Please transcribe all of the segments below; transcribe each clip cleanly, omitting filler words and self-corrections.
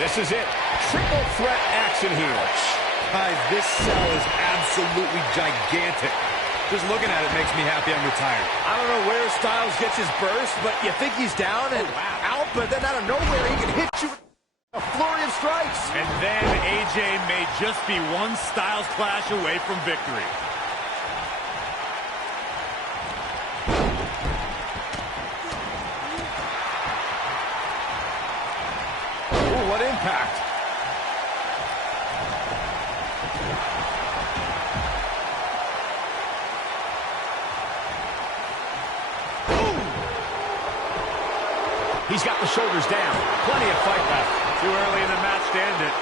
This is it. Triple threat action here. Guys, this cell is absolutely gigantic. Just looking at it makes me happy I'm retired. I don't know where Styles gets his burst, but you think he's down and out, but then out of nowhere he can hit you with a flurry of strikes. And then AJ may just be one Styles clash away from victory. Ooh, what impact. He's got the shoulders down. Plenty of fight left. Too early in the match to end it.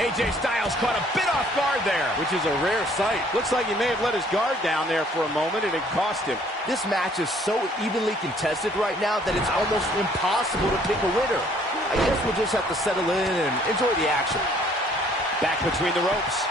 AJ Styles caught a bit off guard there. Which is a rare sight. Looks like he may have let his guard down there for a moment, and it cost him. This match is so evenly contested right now that it's almost impossible to pick a winner. I guess we'll just have to settle in and enjoy the action. Back between the ropes.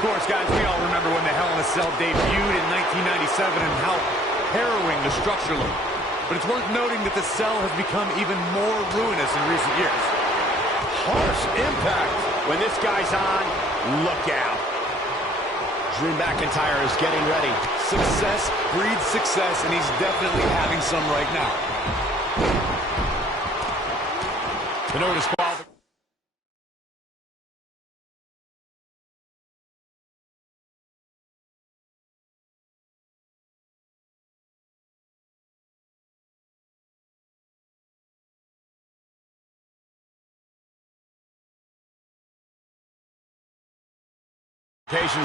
Of course, guys, we all remember when the Hell in a Cell debuted in 1997 and how harrowing the structure looked. But it's worth noting that the cell has become even more ruinous in recent years. Harsh impact. When this guy's on, look out. Drew McIntyre is getting ready. Success breeds success, and he's definitely having some right now. The no disqualification.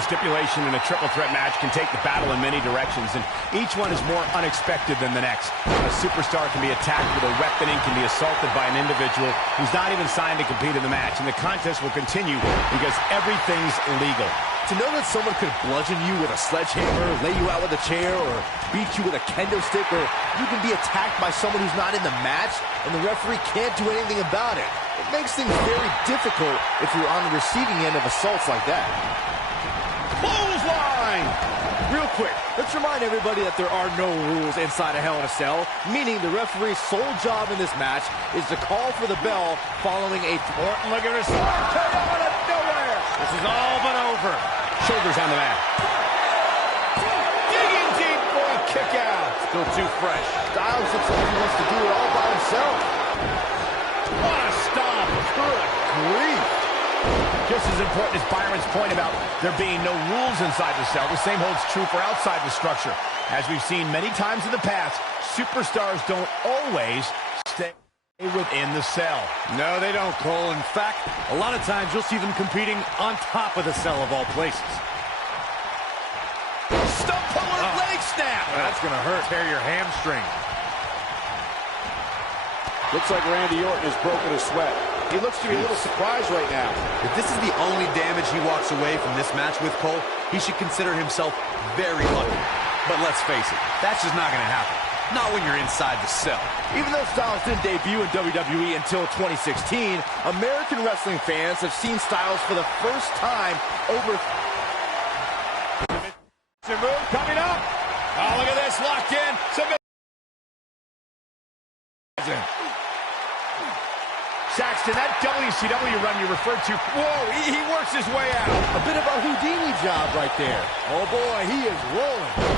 Stipulation in a triple threat match can take the battle in many directions, and each one is more unexpected than the next. A superstar can be attacked with a weapon and can be assaulted by an individual who's not even signed to compete in the match, and the contest will continue because everything's legal. To know that someone could bludgeon you with a sledgehammer, lay you out with a chair, or beat you with a kendo stick, or you can be attacked by someone who's not in the match, and the referee can't do anything about it. It makes things very difficult if you're on the receiving end of assaults like that. Clothesline! Real quick, let's remind everybody that there are no rules inside a Hell in a Cell, meaning the referee's sole job in this match is to call for the bell following a Thornton. Look at this RKO out of nowhere! This is all but over. Shoulders on the mat. Digging deep for a kick out. Still too fresh. Styles looks like he wants to do it all by himself. What a stop! Good grief! Just as important as Byron's point about there being no rules inside the cell, the same holds true for outside the structure. As we've seen many times in the past, superstars don't always stay within the cell. No, they don't, Cole. In fact, a lot of times you'll see them competing on top of the cell of all places. Stump puller leg snap! That's going to hurt. Tear your hamstring. Looks like Randy Orton has broken a sweat. He looks to be a little surprised right now. If this is the only damage he walks away from this match with, Cole, he should consider himself very lucky. But let's face it, that's just not going to happen. Not when you're inside the cell. Even though Styles didn't debut in WWE until 2016, American wrestling fans have seen Styles for the first time over... Move coming up. Oh, look at this, locked in. Saxton, that WCW run you referred to, whoa, he works his way out. A bit of a Houdini job right there. Oh boy, he is rolling.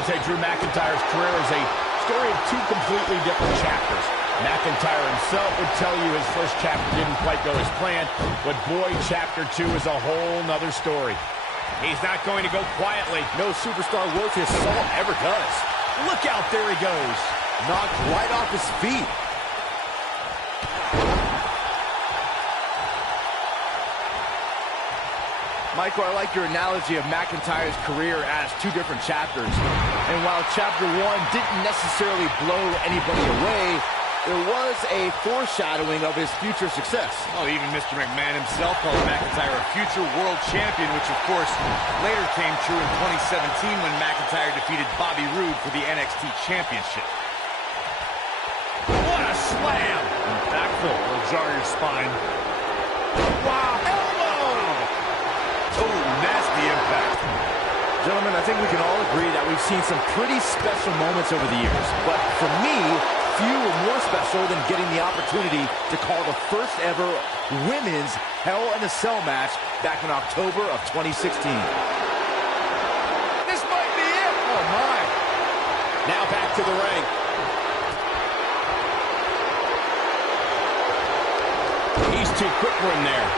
I'd say Drew McIntyre's career is a story of two completely different chapters. McIntyre himself would tell you his first chapter didn't quite go as planned, but boy, chapter 2 is a whole nother story. He's not going to go quietly. No superstar worth his salt ever does. Look out, there he goes. Knocked right off his feet. Michael, I like your analogy of McIntyre's career as two different chapters. And while chapter 1 didn't necessarily blow anybody away, there was a foreshadowing of his future success. Oh, even Mr. McMahon himself called McIntyre a future world champion, which of course later came true in 2017 when McIntyre defeated Bobby Roode for the NXT Championship. What a slam! Impactful. Will jar your spine. Wow, elbow! Oh, nasty impact. Gentlemen, I think we can all agree that we've seen some pretty special moments over the years. But for me, few were more special than getting the opportunity to call the first ever women's Hell in a Cell match back in October of 2016. This might be it! Oh, my. Now back to the ring. He's too quick for him there.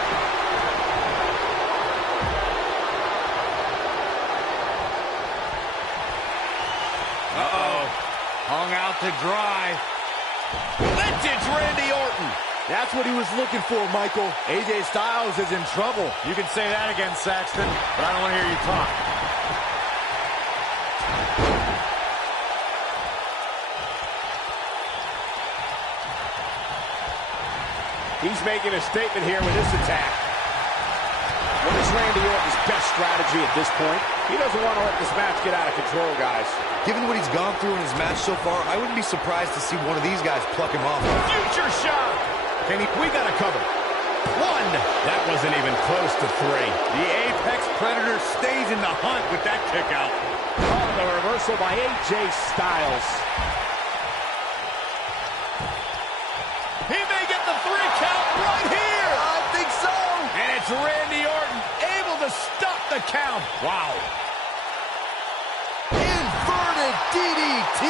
Uh-oh. Hung out to dry. Vintage Randy Orton. That's what he was looking for, Michael. AJ Styles is in trouble. You can say that again, Saxton, but I don't want to hear you talk. He's making a statement here with this attack. What is Randy Orton's best strategy at this point? He doesn't want to let this match get out of control, guys. Given what he's gone through in his match so far, I wouldn't be surprised to see one of these guys pluck him off. Future shot. We got a cover. 1. That wasn't even close to 3. The Apex Predator stays in the hunt with that kick out. Oh, the reversal by AJ Styles. He may get the 3 count right here. I think so. And it's Randy Orton able to stop the count. Wow. Inverted DDT.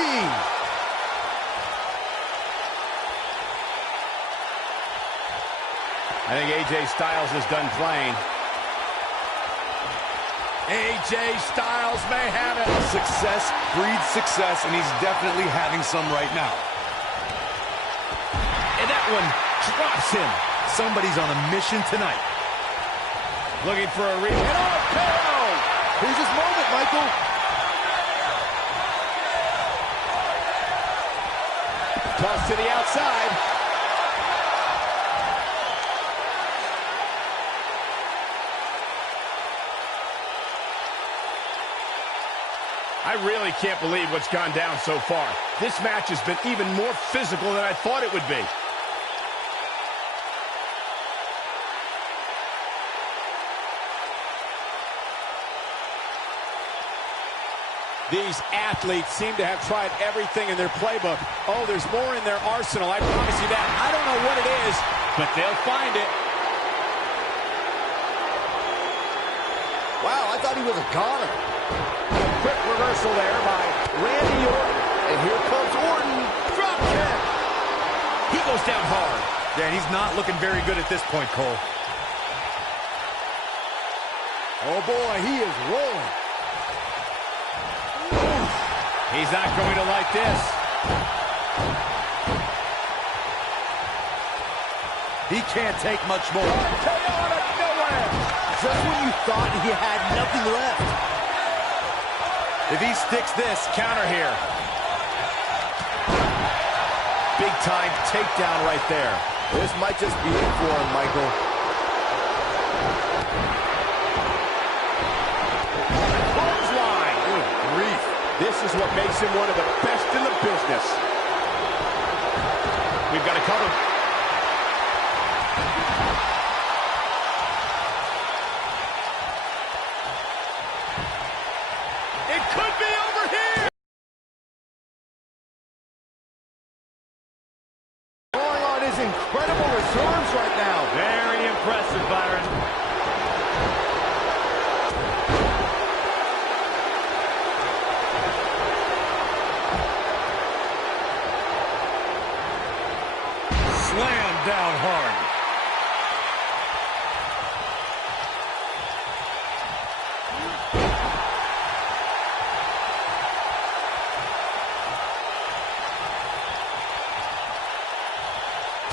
I think AJ Styles is done playing. AJ Styles may have it. Success breeds success, and he's definitely having some right now. And that one drops him. Somebody's on a mission tonight. Looking for a replay. Oh, Here's his moment, Michael. Toss to the outside. I really can't believe what's gone down so far. This match has been even more physical than I thought it would be. These athletes seem to have tried everything in their playbook. Oh, there's more in their arsenal, I promise you that. I don't know what it is, but they'll find it. Wow, I thought he was a goner. Quick reversal there by Randy Orton. And here comes Orton. Drop kick. He goes down hard. Yeah, and he's not looking very good at this point, Cole. Oh, boy, he is rolling. He's not going to like this. He can't take much more. KO out of nowhere. Just when you thought he had nothing left. If he sticks this, Counter here. Big time takedown right there. This might just be it for him, Michael. Clothesline. Good grief. This is what makes him one of the best in the business. We've got to cover. It could be over here. Drawing on his incredible reserves right now. Very impressive, Byron. slammed down hard.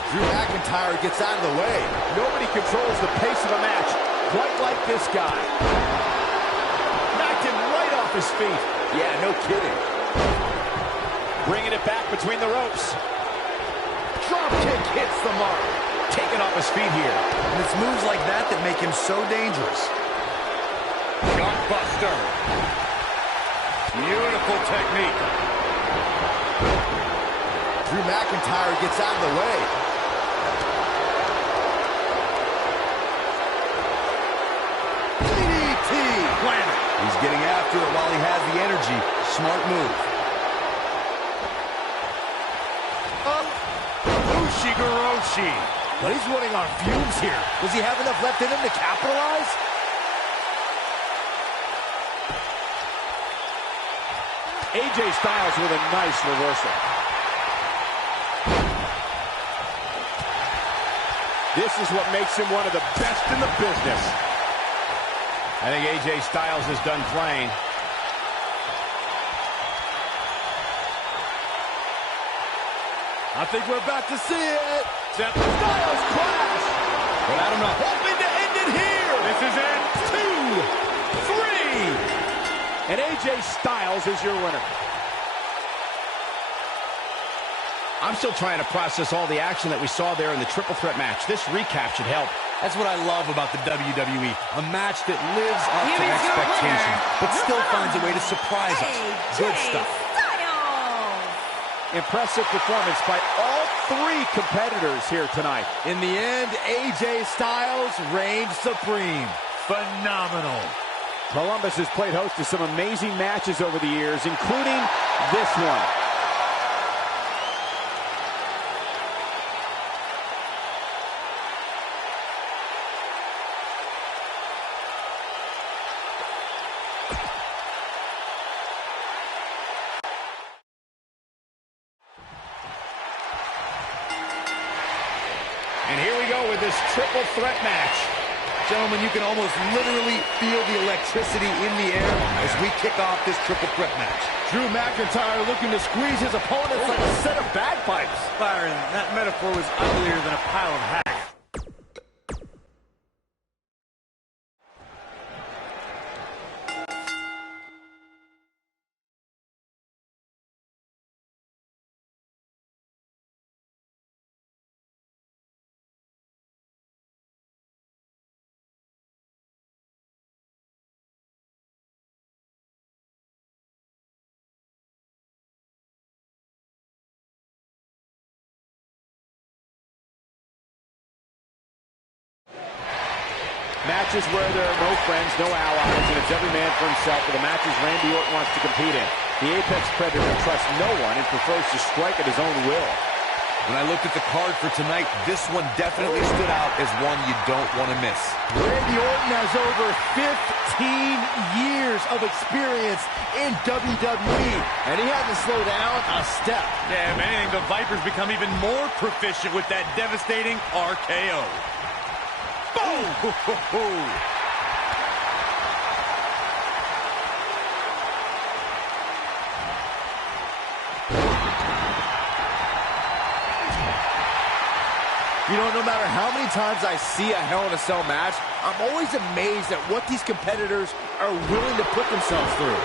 Drew McIntyre gets out of the way. Nobody controls the pace of a match quite like this guy. Knocked him right off his feet. Yeah, no kidding. Bringing it back between the ropes. Drop kick hits the mark. Taken off his feet here. And it's moves like that that make him so dangerous. Gutbuster. Beautiful technique. Drew McIntyre gets out of the way. DDT! Planted. He's getting after it while he has the energy. Smart move. Ushigoroshi. But he's running on fumes here. Does he have enough left in him to capitalize? AJ Styles with a nice reversal. This is what makes him one of the best in the business. I think AJ Styles is done playing. I think we're about to see it. Styles clash. But I don't know. Hoping to end it here. This is it. 2, 3. And AJ Styles is your winner. I'm still trying to process all the action that we saw there in the triple threat match. This recap should help. That's what I love about the WWE. A match that lives up to expectations, but still finds a way to surprise us. Good stuff. Impressive performance by all 3 competitors here tonight. In the end, AJ Styles reigned supreme. Phenomenal. Columbus has played host to some amazing matches over the years, including this one. And here we go with this triple threat match. Gentlemen, you can almost literally feel the electricity in the air as we kick off this triple threat match. Drew McIntyre looking to squeeze his opponents like a set of bagpipes. Byron, that metaphor was uglier than a pile of hack. Matches where there are no friends, no allies, and it's every man for himself are the matches Randy Orton wants to compete in. The Apex Predator trusts no one and prefers to strike at his own will. When I looked at the card for tonight, this one definitely stood out as one you don't want to miss. Randy Orton has over 15 years of experience in WWE, and he hasn't slowed down a step. Yeah, if anything, the Vipers become even more proficient with that devastating RKO. Boom! Ho, ho, ho. You know, no matter how many times I see a Hell in a Cell match, I'm always amazed at what these competitors are willing to put themselves through.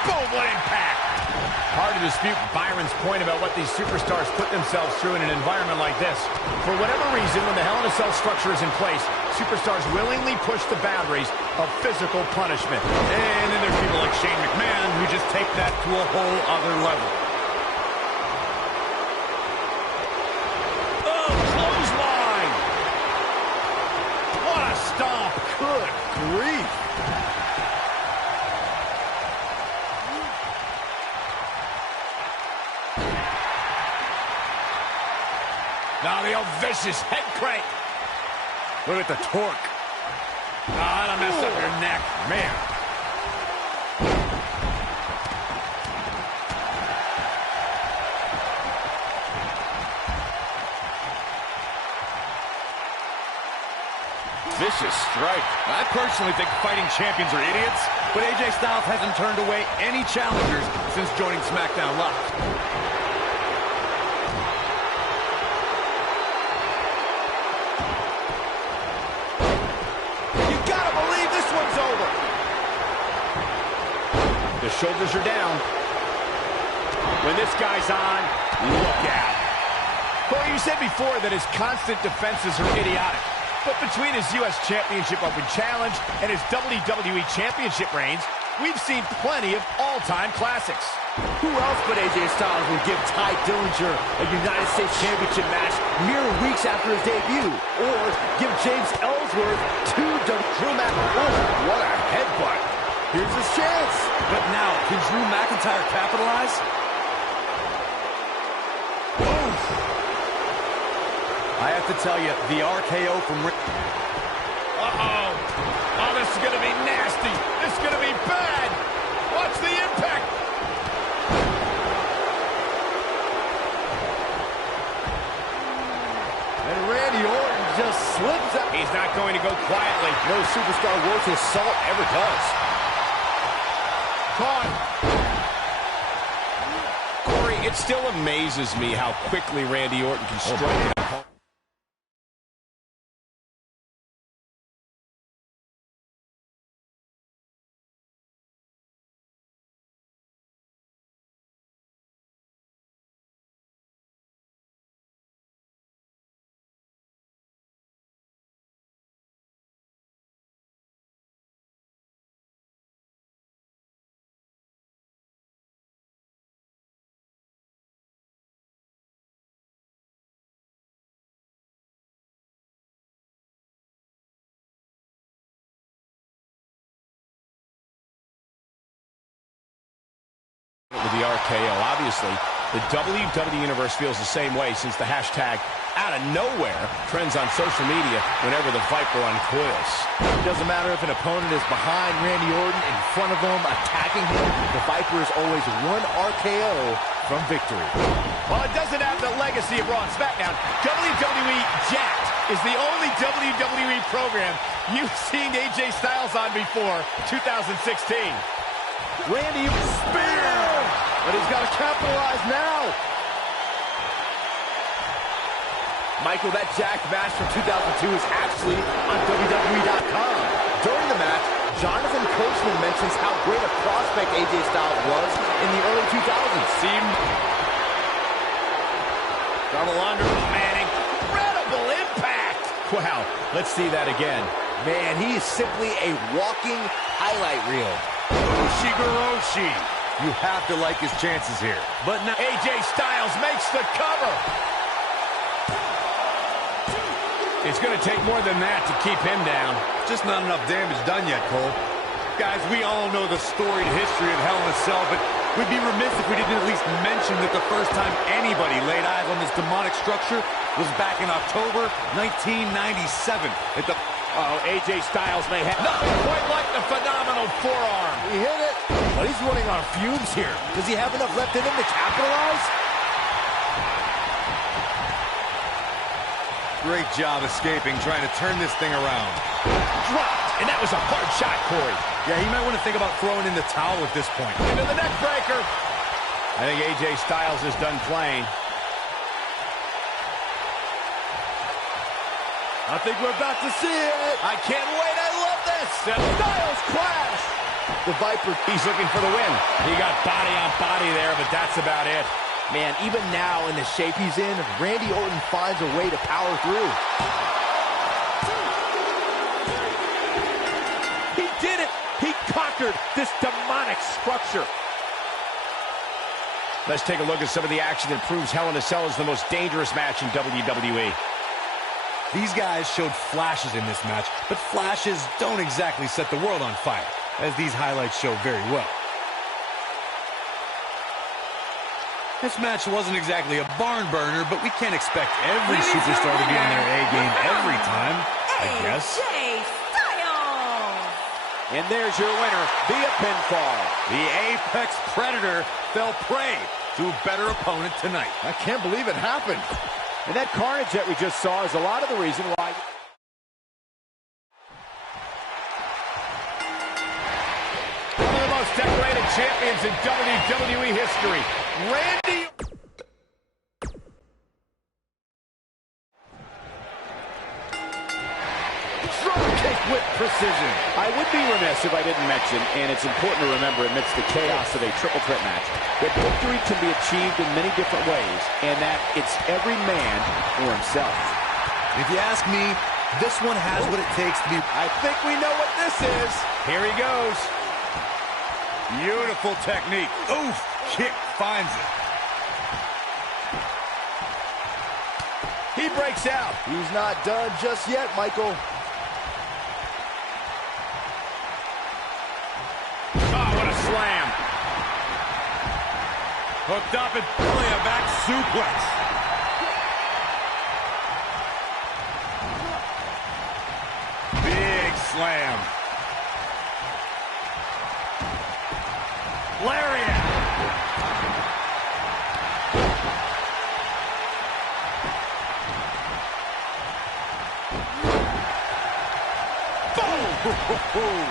Boom, what impact! Hard to dispute Byron's point about what these superstars put themselves through in an environment like this. For whatever reason, when the Hell in a Cell structure is in place, superstars willingly push the boundaries of physical punishment. And then there's people like Shane McMahon who just take that to a whole other level. Oh, clothesline! grief. Now the old vicious head crank. Look at the torque. Oh, that'll mess up your neck. Man. Vicious strike. I personally think fighting champions are idiots, but AJ Styles hasn't turned away any challengers since joining SmackDown Live. The shoulders are down. When this guy's on, look out. Corey, you said before that his constant defenses are idiotic. But between his U.S. Championship Open Challenge and his WWE Championship reigns, we've seen plenty of all-time classics. Who else but AJ Styles would give Ty Dillinger a United States Championship match mere weeks after his debut? Or give James Ellsworth Drew McIntyre? What a headbutt. Here's his chance. But now, can Drew McIntyre capitalize? Oof. I have to tell you, the RKO from Rick. Uh-oh. Oh, this is going to be nasty. This is going to be bad. Watch the impact. And Randy Orton just slips out. He's not going to go quietly. No superstar worth his salt ever does. Corey, it still amazes me how quickly Randy Orton can strike an opponent. With the RKO, obviously, the WWE Universe feels the same way since the hashtag out of nowhere trends on social media whenever the Viper uncoils. It doesn't matter if an opponent is behind Randy Orton, in front of him, attacking him. The Viper is always one RKO from victory. While it doesn't have the legacy of Raw and SmackDown, WWE Jacked is the only WWE program you've seen AJ Styles on before 2016. Randy spear! But he's got to capitalize now. Michael, that Jacked match from 2002 is actually on WWE.com. During the match, Jonathan Coachman mentions how great a prospect AJ Styles was in the early 2000s. Double under, man, incredible impact. Wow, let's see that again. Man, he is simply a walking highlight reel. Ushigoroshi. You have to like his chances here. But now AJ Styles makes the cover. It's going to take more than that to keep him down. Just not enough damage done yet, Cole. Guys, we all know the storied history of Hell in a Cell, but we'd be remiss if we didn't at least mention that the first time anybody laid eyes on this demonic structure was back in October 1997 at the... Oh, AJ Styles may have nothing quite like the phenomenal forearm. He hit it, but he's running on fumes here. Does he have enough left in him to capitalize? Great job escaping, trying to turn this thing around. Dropped, and that was a hard shot, Corey. Yeah, he might want to think about throwing in the towel at this point. Into the neck breaker. I think AJ Styles is done playing. I think we're about to see it. I can't wait. I love this. Styles clash. The Viper. He's looking for the win. He got body on body there, but that's about it. Man, even now in the shape he's in, Randy Orton finds a way to power through. He did it. He conquered this demonic structure. Let's take a look at some of the action that proves Hell in a Cell is the most dangerous match in WWE. These guys showed flashes in this match, but flashes don't exactly set the world on fire, as these highlights show very well. This match wasn't exactly a barn burner, but we can't expect every superstar to be on their A game every time, I guess. AJ Styles! And there's your winner via pinfall. The Apex Predator fell prey to a better opponent tonight. I can't believe it happened. And that carnage that we just saw is a lot of the reason why... One of the most decorated champions in WWE history, Randy... Kick with precision. I would be remiss if I didn't mention, and it's important to remember amidst the chaos of a triple threat match, that victory can be achieved in many different ways, and that it's every man for himself. If you ask me, this one has what it takes to be... I think we know what this is. Here he goes. Beautiful technique. Oof, kick finds it. He breaks out. He's not done just yet, Michael. Slam. Hooked up and pulling a back suplex. Big slam. Lariat. Boom.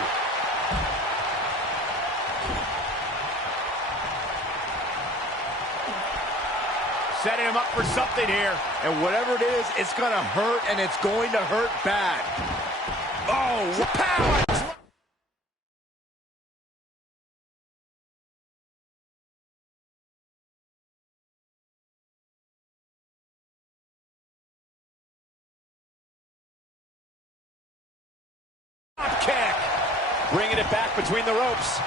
Setting him up for something here. And whatever it is, it's going to hurt, and it's going to hurt bad. Oh, power! Kick. Bringing it back between the ropes.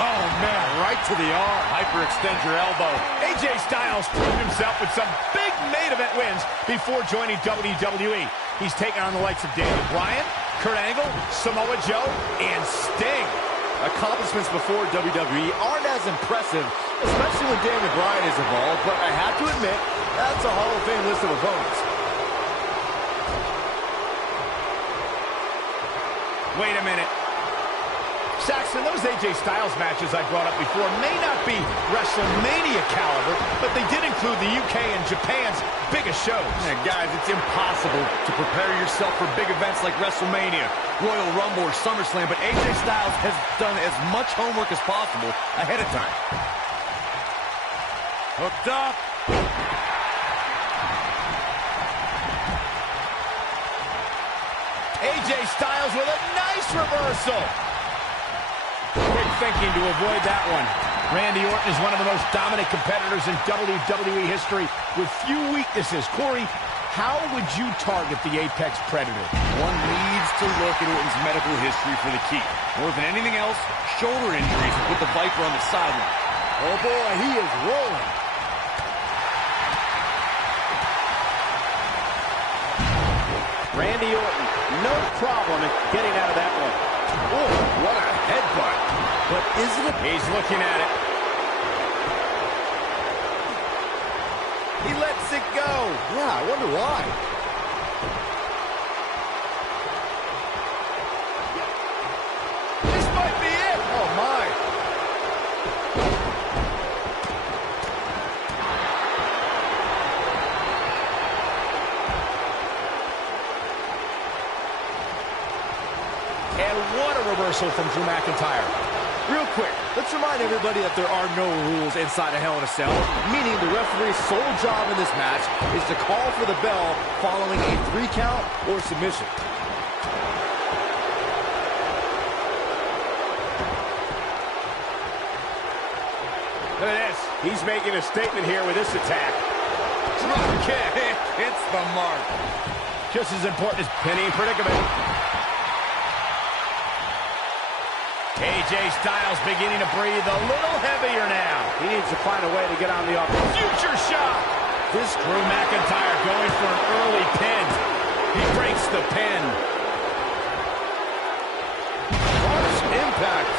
Oh, man, right to the arm. Hyperextend your elbow. AJ Styles proved himself with some big main event wins before joining WWE. He's taken on the likes of Daniel Bryan, Kurt Angle, Samoa Joe, and Sting. Accomplishments before WWE aren't as impressive, especially when Daniel Bryan is involved, but I have to admit, that's a Hall of Fame list of opponents. Wait a minute. Saxon, those AJ Styles matches I brought up before may not be WrestleMania caliber, but they did include the UK and Japan's biggest shows. Yeah, guys, it's impossible to prepare yourself for big events like WrestleMania, Royal Rumble, or SummerSlam, but AJ Styles has done as much homework as possible ahead of time. Hooked up. AJ Styles with a nice reversal. Quick thinking to avoid that one. Randy Orton is one of the most dominant competitors in WWE history with few weaknesses. Corey, how would you target the Apex Predator? One needs to look at Orton's medical history for the key. More than anything else, shoulder injuries with the Viper on the sideline. Oh boy, he is rolling. Randy Orton, no problem in getting out of that one. Oh, what a headbutt. But isn't it? He's looking at it. He lets it go. Yeah, I wonder why. This might be it. Oh, my. And what a reversal from Drew McIntyre. Real quick, let's remind everybody that there are no rules inside a Hell in a Cell, meaning the referee's sole job in this match is to call for the bell following a 3 count or submission. Look at this. He's making a statement here with this attack. Drop kick. It's the mark. Just as important as pinning predicament. AJ Styles beginning to breathe a little heavier now. He needs to find a way to get on the offense. Future shot. Drew McIntyre going for an early pin. He breaks the pin. Harsh impact.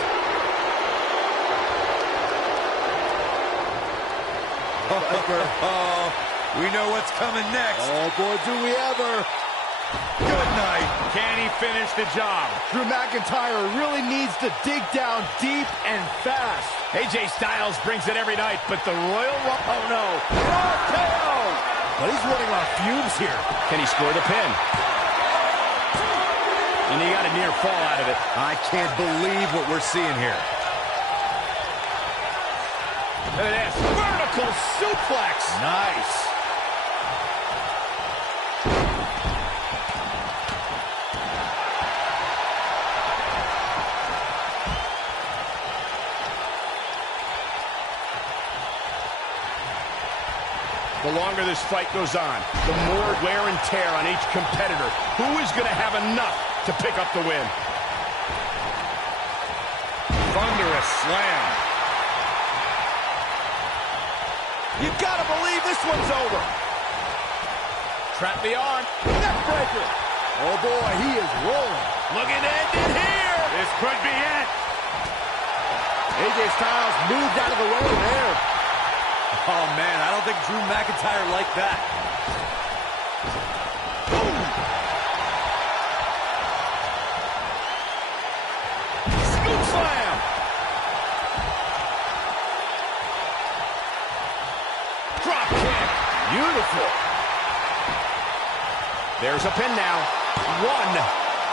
Oh, we know what's coming next. Oh, boy, do we ever. Good night. Can he finish the job? Drew McIntyre really needs to dig down deep and fast. AJ Styles brings it every night, but the Royal Rumble... Oh, no. RKO! But he's running on fumes here. Can he score the pin? And he got a near fall out of it. I can't believe what we're seeing here. Look at this. Vertical suplex. Nice. The longer this fight goes on, the more wear and tear on each competitor. Who is going to have enough to pick up the win? Thunderous slam. You gotta believe this one's over. Trap the arm. Neckbreaker. Oh, boy, he is rolling. Looking to end it here. This could be it. AJ Styles moved out of the way there. Oh, man, I don't think Drew McIntyre liked that. Scoop slam. Drop kick. Beautiful. There's a pin now. One.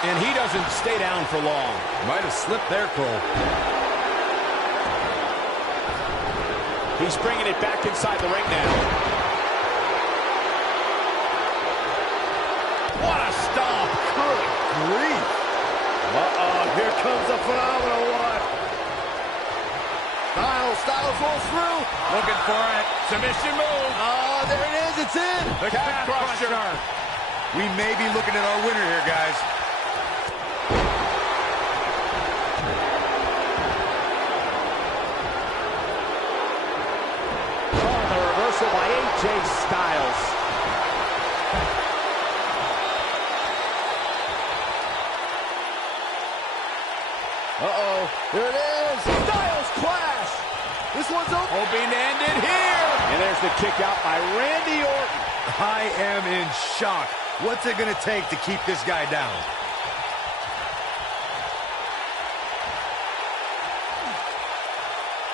And he doesn't stay down for long. Might have slipped there, Cole. He's bringing it back inside the ring now. What a stomp. Good grief. Uh-oh, here comes a phenomenal one. Styles rolls through. Looking for it. Submission move. Oh, there it is. It's in. The calf crusher. We may be looking at our winner here, guys. By AJ Styles. Uh-oh, there it is. Styles clash. This one's over. Hoping to end it here. And there's the kick out by Randy Orton. I am in shock. What's it going to take to keep this guy down?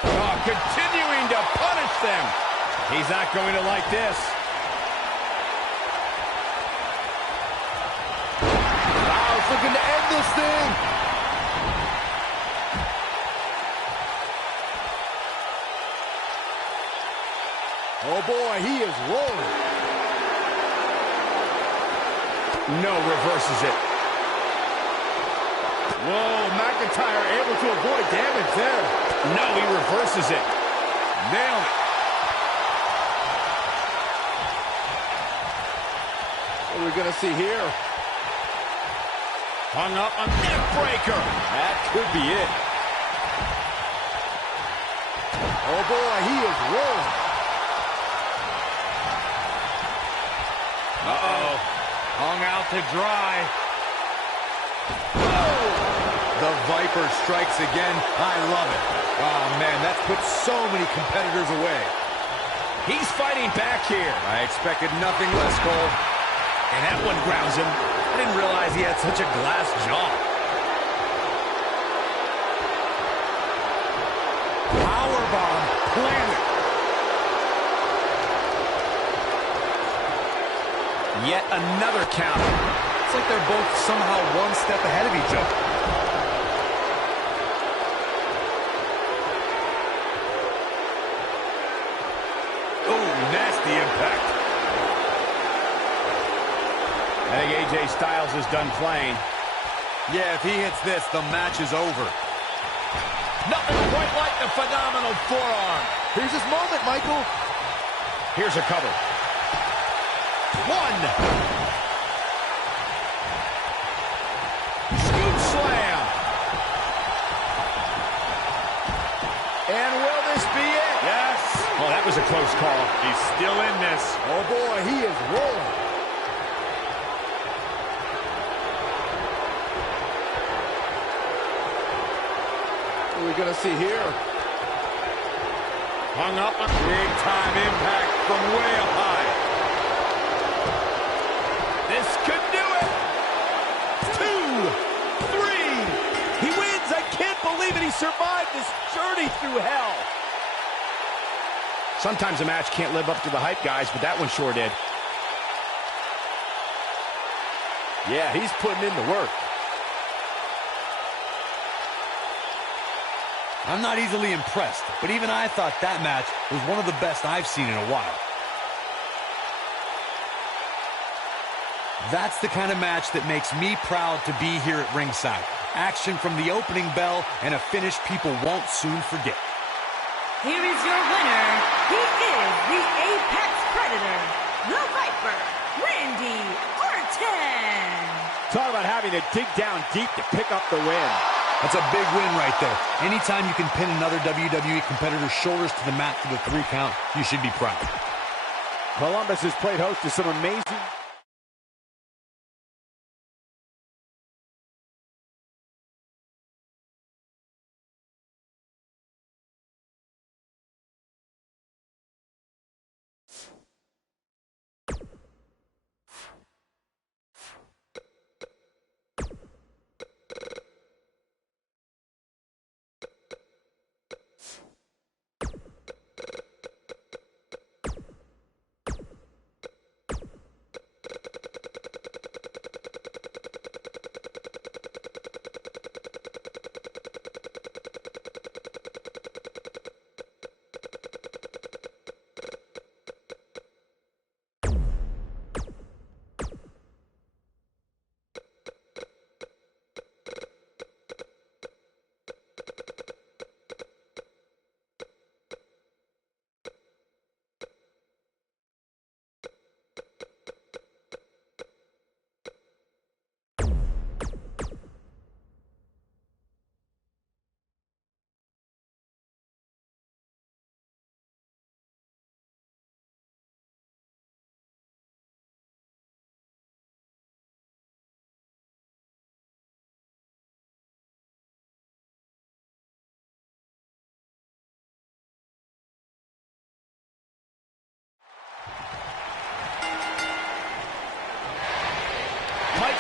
Oh, continuing to punish them. He's not going to like this. Styles looking to end this thing. Oh, boy, he is rolling. No, reverses it. Whoa, McIntyre able to avoid damage there. No, he reverses it. Nailed it. What are we going to see here? Hung up a neck breaker. That could be it. Oh, boy, he is rolling. Uh-oh. Hung out to dry. Oh! The Viper strikes again. I love it. Oh, man, that's put so many competitors away. He's fighting back here. I expected nothing less, Cole. And that one grounds him. I didn't realize he had such a glass jaw. Powerbomb planted. Yet another counter. It's like they're both somehow one step ahead of each other. Oh, nasty impact. I think AJ Styles is done playing. Yeah, if he hits this, the match is over. Nothing quite like the phenomenal forearm. Here's his moment, Michael. Here's a cover. One. Scoop slam. And will this be it? Yes. Oh, that was a close call. He's still in this. Oh, boy, he is rolling. What are we going to see here? Hung up on big-time impact from way up high. This could do it. 2, 3. He wins. I can't believe it. He survived this journey through hell. Sometimes a match can't live up to the hype, guys, but that one sure did. Yeah, he's putting in the work. I'm not easily impressed, but even I thought that match was one of the best I've seen in a while. That's the kind of match that makes me proud to be here at ringside. Action from the opening bell and a finish people won't soon forget. Here is your winner. He is the Apex Predator, the Viper, Randy Orton. Talk about having to dig down deep to pick up the win. That's a big win right there. Anytime you can pin another WWE competitor's shoulders to the mat for the 3 count, you should be proud. Columbus has played host to some amazing...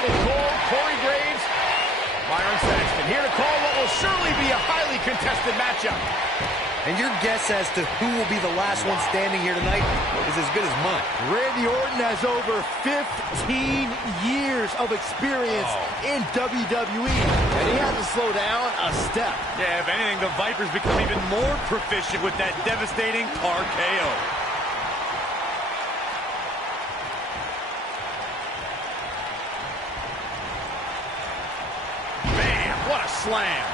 Corey Graves, Byron Saxton, here to call what will surely be a highly contested matchup. And your guess as to who will be the last one standing here tonight is as good as mine. Randy Orton has over 15 years of experience in WWE, and he hasn't slowed down a step. Yeah, if anything, the Vipers become even more proficient with that devastating RKO. What a slam.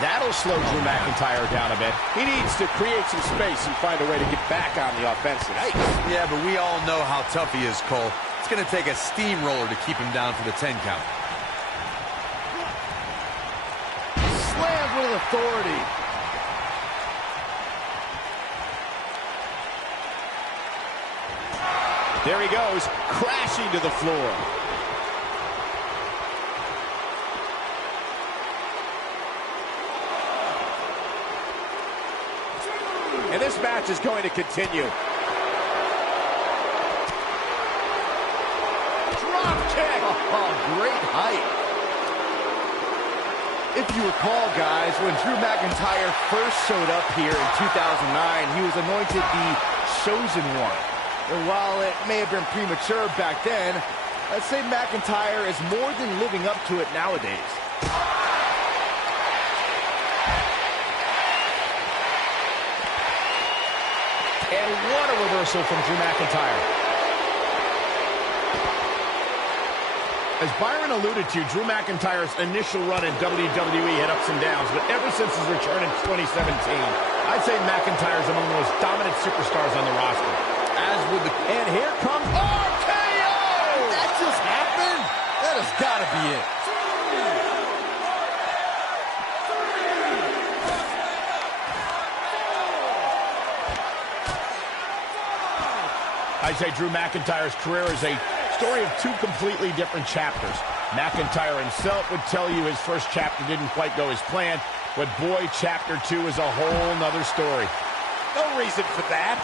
That'll slow Drew McIntyre down a bit. He needs to create some space and find a way to get back on the offensive. Yeah, but we all know how tough he is, Cole. It's going to take a steamroller to keep him down for the 10 count. Slammed with authority. There he goes, crashing to the floor. And this match is going to continue. Drop kick! Oh, great height. If you recall, guys, when Drew McIntyre first showed up here in 2009, he was anointed the Chosen One. And while it may have been premature back then, I'd say McIntyre is more than living up to it nowadays. And what a reversal from Drew McIntyre. As Byron alluded to, Drew McIntyre's initial run in WWE had ups and downs, but ever since his return in 2017, I'd say McIntyre's among the most dominant superstars on the roster. As with the... And here comes RKO! That just happened? That has got to be it. I'd say Drew McIntyre's career is a story of two completely different chapters. McIntyre himself would tell you his first chapter didn't quite go as planned, but boy, chapter 2 is a whole nother story. No reason for that.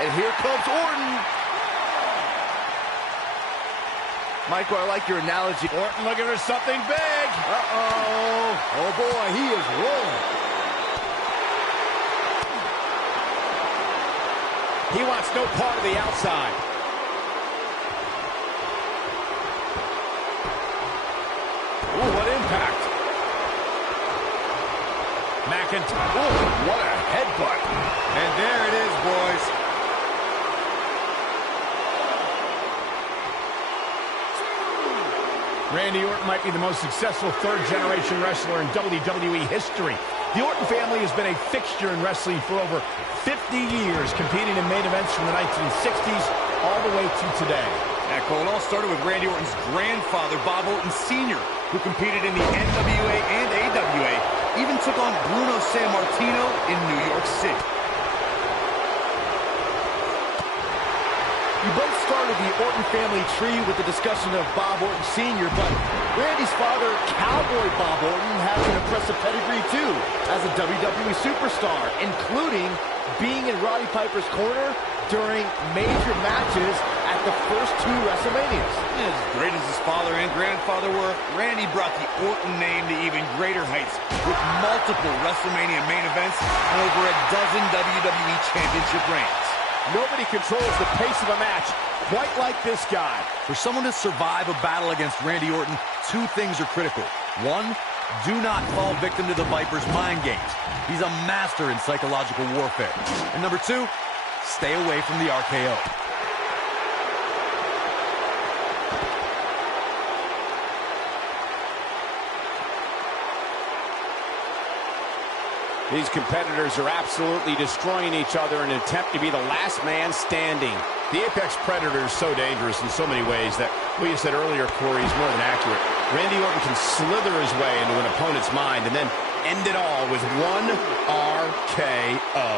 And here comes Orton. Michael, I like your analogy. Orton looking for something big. Uh-oh. Oh, boy, he is rolling. He wants no part of the outside. Ooh, what impact. McIntyre. Ooh, what a headbutt. And there it is, boys. Randy Orton might be the most successful third-generation wrestler in WWE history. The Orton family has been a fixture in wrestling for over 50 years, competing in main events from the 1960s all the way to today. Yeah, Cole, it all started with Randy Orton's grandfather, Bob Orton Sr., who competed in the NWA and AWA, even took on Bruno Sammartino in New York City. You both started the Orton family tree with the discussion of Bob Orton Sr., but Randy's father, Cowboy Bob Orton, has an impressive pedigree, too, as a WWE superstar, including being in Roddy Piper's corner during major matches at the first 2 WrestleManias. As great as his father and grandfather were, Randy brought the Orton name to even greater heights with multiple WrestleMania main events and over a dozen WWE Championship reigns. Nobody controls the pace of a match quite like this guy. For someone to survive a battle against Randy Orton, 2 things are critical. 1, do not fall victim to the Viper's mind games. He's a master in psychological warfare. And number 2, stay away from the RKO. These competitors are absolutely destroying each other in an attempt to be the last man standing. The Apex Predator is so dangerous in so many ways that what you said earlier, Corey, is more than accurate. Randy Orton can slither his way into an opponent's mind and then end it all with 1 RKO.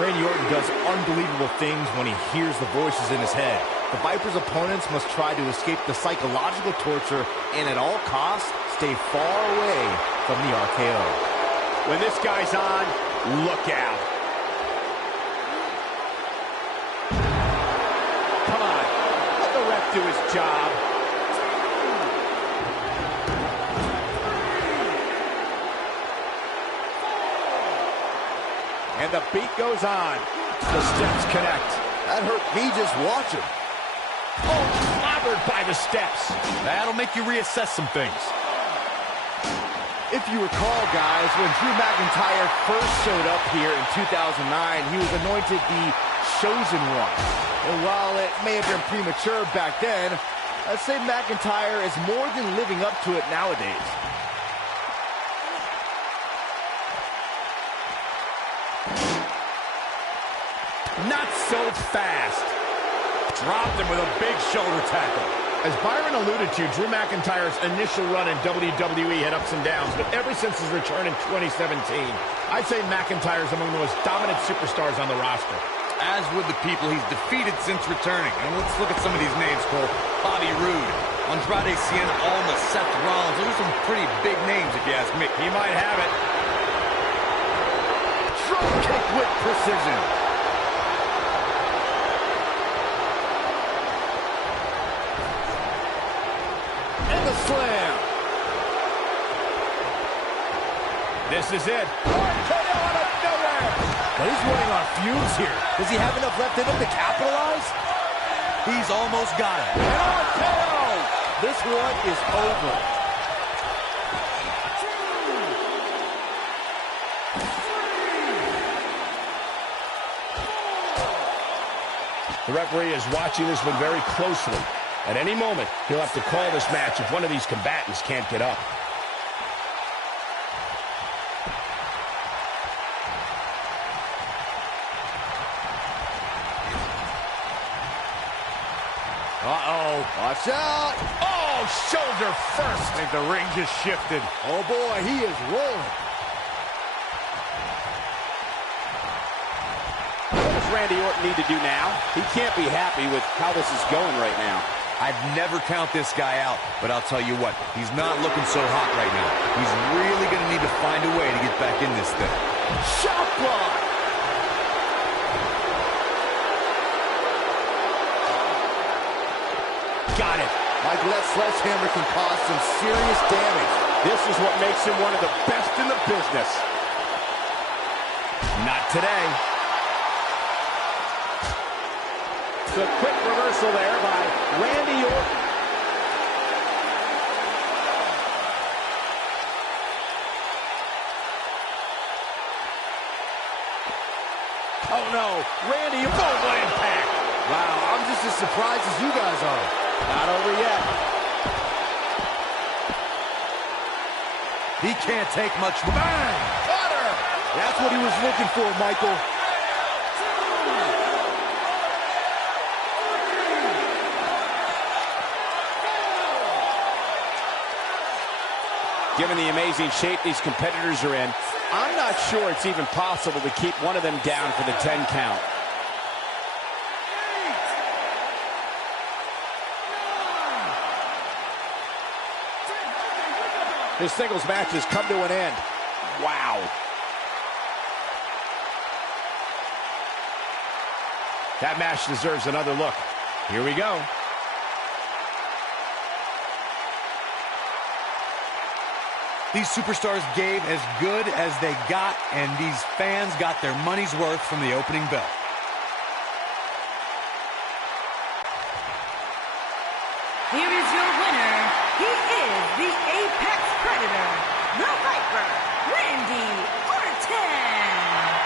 Randy Orton does unbelievable things when he hears the voices in his head. The Viper's opponents must try to escape the psychological torture and at all costs stay far away from the RKO. When this guy's on, look out. Come on, let the ref do his job. And the beat goes on. The steps connect. That hurt me just watching. Oh, clobbered by the steps. That'll make you reassess some things. If you recall, guys, when Drew McIntyre first showed up here in 2009, he was anointed the Chosen One. And while it may have been premature back then, I'd say McIntyre is more than living up to it nowadays. Not so fast. Dropped him with a big shoulder tackle. As Byron alluded to, Drew McIntyre's initial run in WWE had ups and downs, but ever since his return in 2017, I'd say McIntyre's among the most dominant superstars on the roster. As with the people he's defeated since returning. And let's look at some of these names, Cole. Bobby Roode, Andrade Cien Almas, Seth Rollins. Those are some pretty big names, if you ask me. He might have it. Drop kick with precision. And the slam. This is it. RKO out of nowhere. But he's running on fumes here. Does he have enough left in him to capitalize? He's almost got it. And RKO. This one is over. The referee is watching this one very closely. At any moment, he'll have to call this match if one of these combatants can't get up. Uh-oh. Watch out. Oh, shoulder first. I think the ring just shifted. Oh, boy, he is rolling. What does Randy Orton need to do now? He can't be happy with how this is going right now. I'd never count this guy out, but I'll tell you what, he's not looking so hot right now. He's really going to need to find a way to get back in this thing. Shot block. Got it. Michael, that sledgehammer can cause some serious damage. This is what makes him one of the best in the business. Not today. The quick reversal there by Randy Orton. Oh no, Randy, boom, what impact. Wow, I'm just as surprised as you guys are. Not over yet. He can't take much. Bang! Cutter! That's what he was looking for, Michael. Given the amazing shape these competitors are in, I'm not sure it's even possible to keep one of them down for the 10 count. This singles match has come to an end. Wow. That match deserves another look. Here we go. These superstars gave as good as they got, and these fans got their money's worth from the opening bell. Here is your winner. He is the Apex Predator, the Viper, Randy Orton.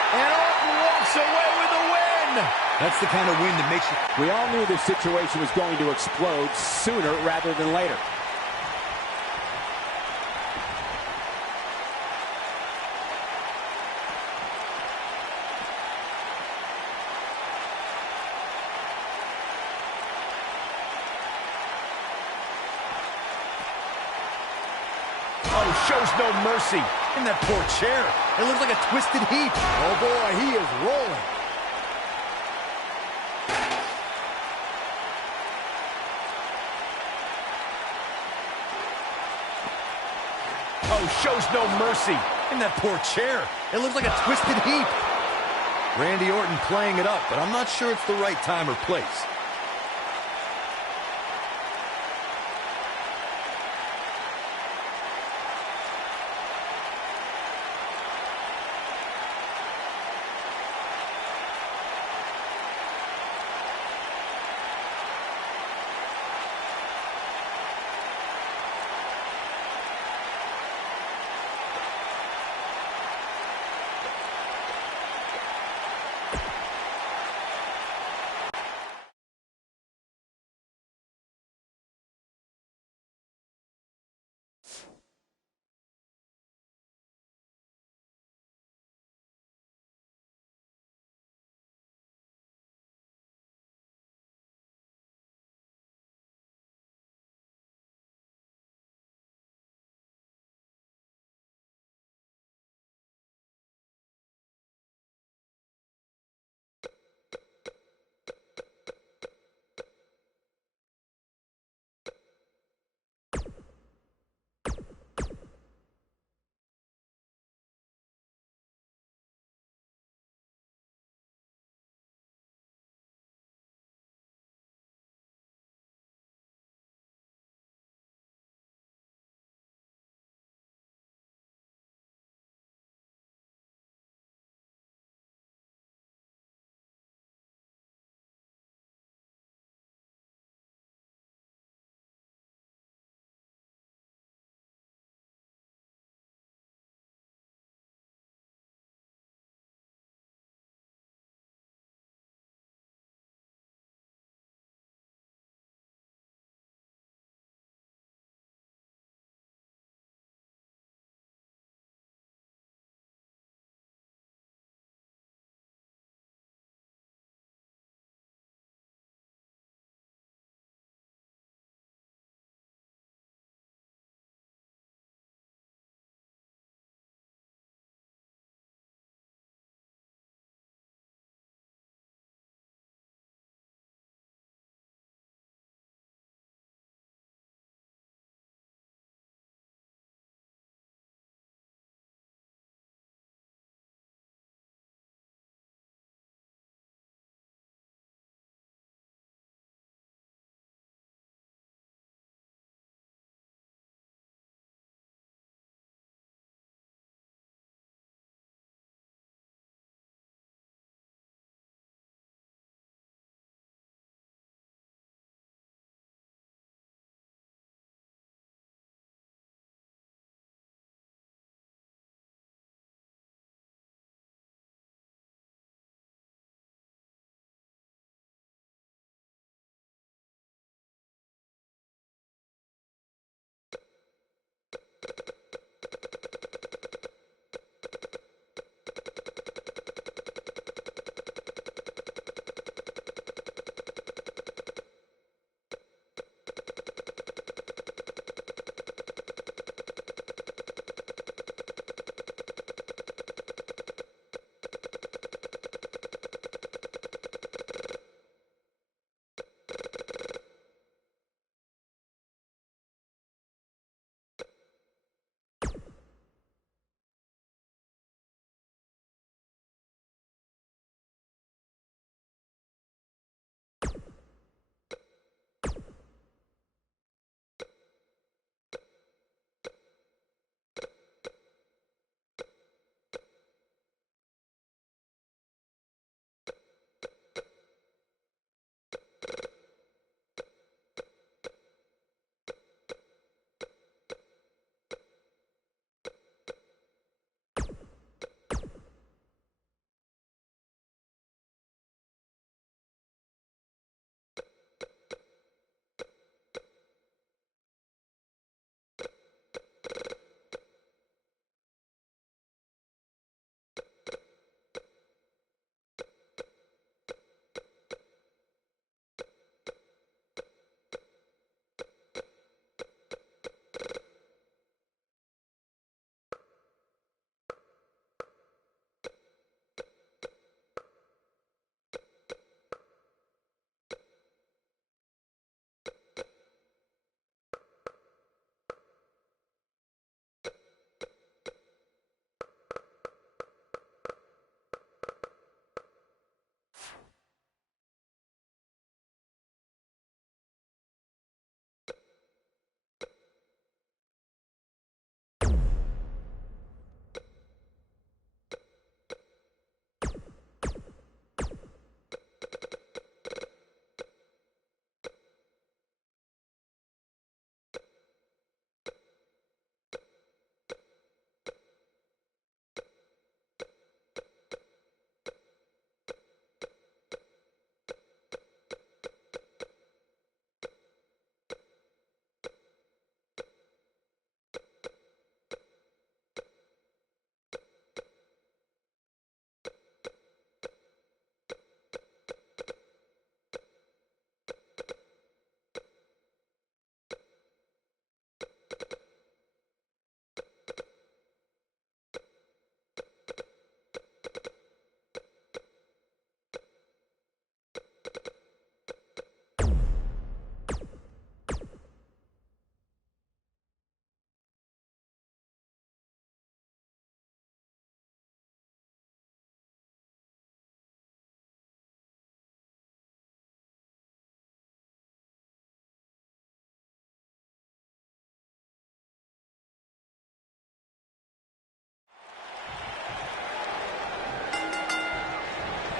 And Orton walks away with the win. That's the kind of win that makes you... We all knew this situation was going to explode sooner rather than later. Oh, shows no mercy. In that poor chair. It looks like a twisted heap. Oh, boy, he is rolling. Oh, shows no mercy. In that poor chair. It looks like a twisted heap. Randy Orton playing it up, but I'm not sure it's the right time or place.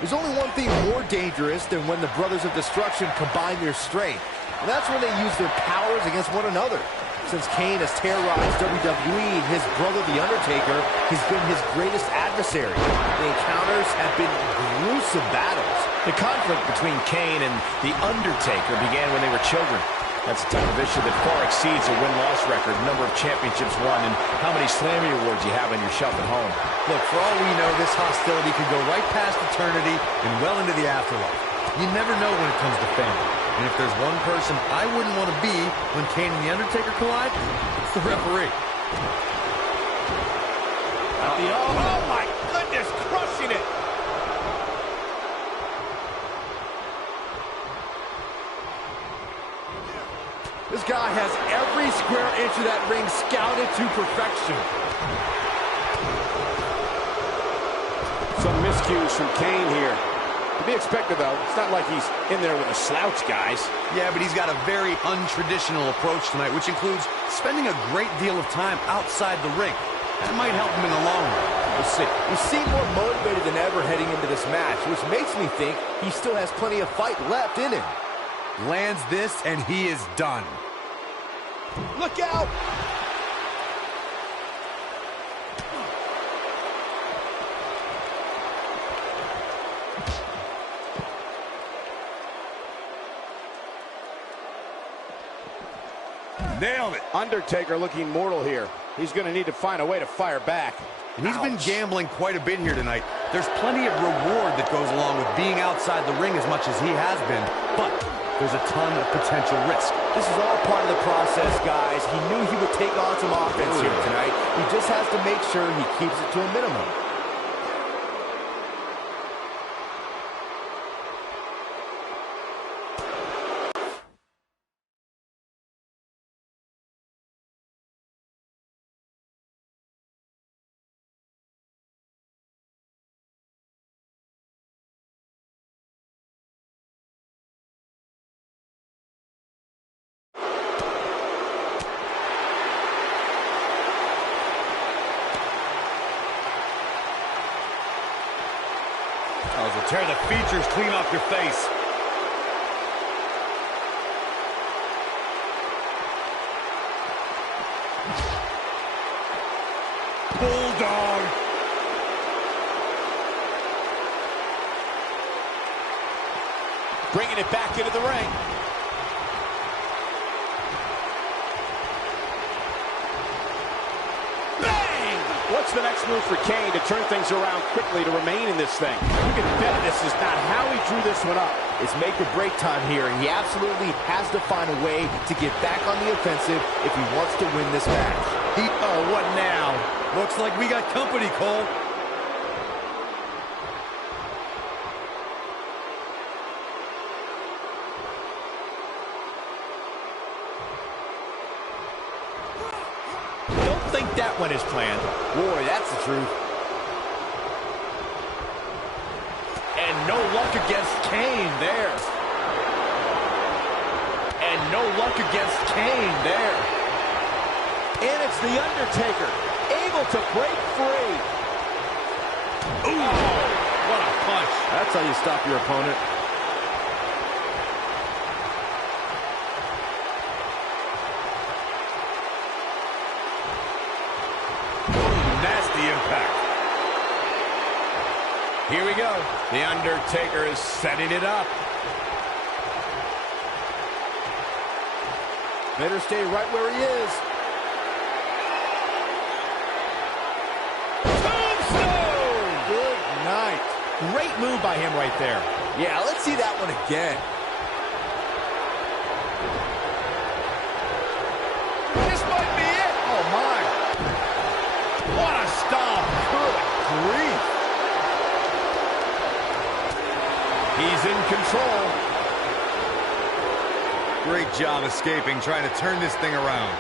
There's only one thing more dangerous than when the Brothers of Destruction combine their strength. And that's when they use their powers against one another. Since Kane has terrorized WWE, his brother, The Undertaker, has been his greatest adversary. The encounters have been gruesome battles. The conflict between Kane and The Undertaker began when they were children. That's a type of issue that far exceeds a win-loss record, number of championships won, and how many Slammy awards you have on your shelf at home. Look, for all we know, this hostility could go right past eternity and well into the afterlife. You never know when it comes to family. And if there's one person I wouldn't want to be when Kane and The Undertaker collide, it's the referee. Oh, my goodness, crushing it. This guy has every square inch of that ring scouted to perfection. Some miscues from Kane here. To be expected, though. It's not like he's in there with a slouch, guys. Yeah, but he's got a very untraditional approach tonight, which includes spending a great deal of time outside the ring. That might help him in the long run. We'll see. He seemed more motivated than ever heading into this match, which makes me think he still has plenty of fight left in him. Lands this, and he is done. Look out! Nailed it. Undertaker looking mortal here. He's going to need to find a way to fire back. And he's been gambling quite a bit here tonight. There's plenty of reward that goes along with being outside the ring as much as he has been, but there's a ton of potential risk. This is all part of the process, guys. He knew he would take on some offense here tonight. He just has to make sure he keeps it to a minimum. will tear the features clean off your face. Bulldog. Bringing it back into the ring. Bang! What's the next move for Kane to turn things around quickly to remain in this thing? You can bet this is not how he drew this one up. It's make or break time here, and he absolutely has to find a way to get back on the offensive if he wants to win this match. Oh, what now? Looks like we got company, Cole. Don't think that one is planned. Boy, that's the truth. And no luck against Kane there. And no luck against Kane there. And it's The Undertaker, able to break free. Ooh, what a punch. That's how you stop your opponent. Nasty impact. Here we go. The Undertaker is setting it up. Better stay right where he is. Tombstone! Good night. Great move by him right there. Yeah, let's see that one again. This might be it. Oh, my. What a stomp. Good grief. He's in control. Great job escaping, trying to turn this thing around.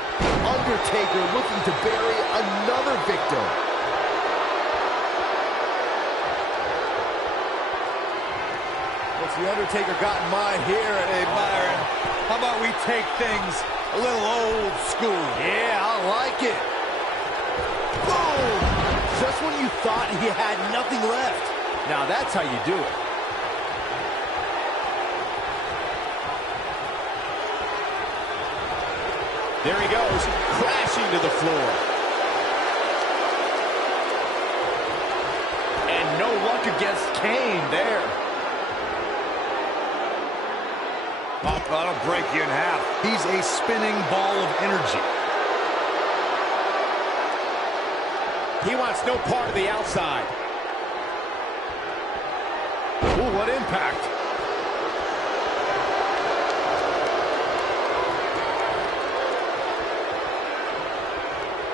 Undertaker looking to bury another victim. What's The Undertaker got in mind here? Hey, Byron, how about we take things a little old school? Yeah, I like it. Boom! Just when you thought he had nothing left. Now that's how you do it. There he goes, crashing to the floor. And no luck against Kane there. Oh, that'll break you in half. He's a spinning ball of energy. He wants no part of the outside. Ooh, what impact.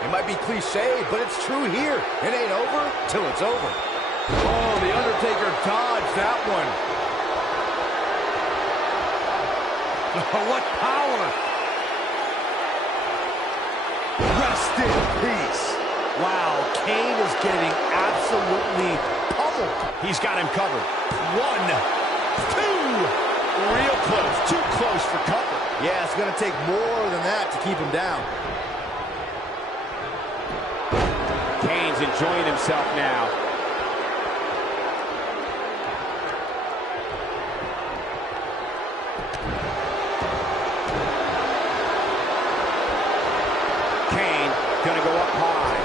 It might be cliche, but it's true here. It ain't over till it's over. Oh, The Undertaker dodged that one. What power! Rest in peace. Wow, Kane is getting absolutely pummeled. He's got him covered. 1, 2. Real close. Too close for cover. Yeah, it's going to take more than that to keep him down. Kane's enjoying himself now. Kane gonna go up high.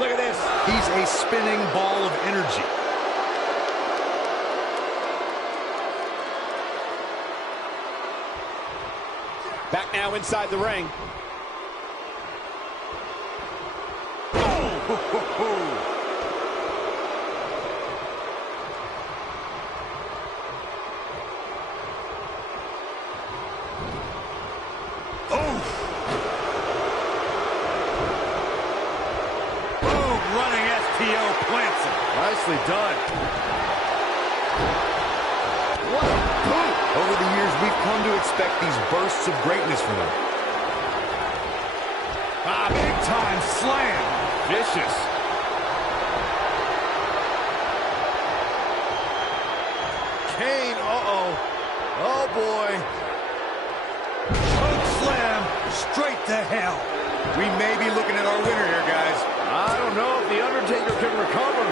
Look at this. He's a spinning ball of energy. Back now inside the ring. Running STO plants him. Nicely done. What a boot! Over the years, we've come to expect these bursts of greatness from him. Big time slam. Vicious. Kane, uh-oh. Oh, boy. Choke slam straight to hell. We may be looking at our winner here, guys. I don't know if The Undertaker can recover.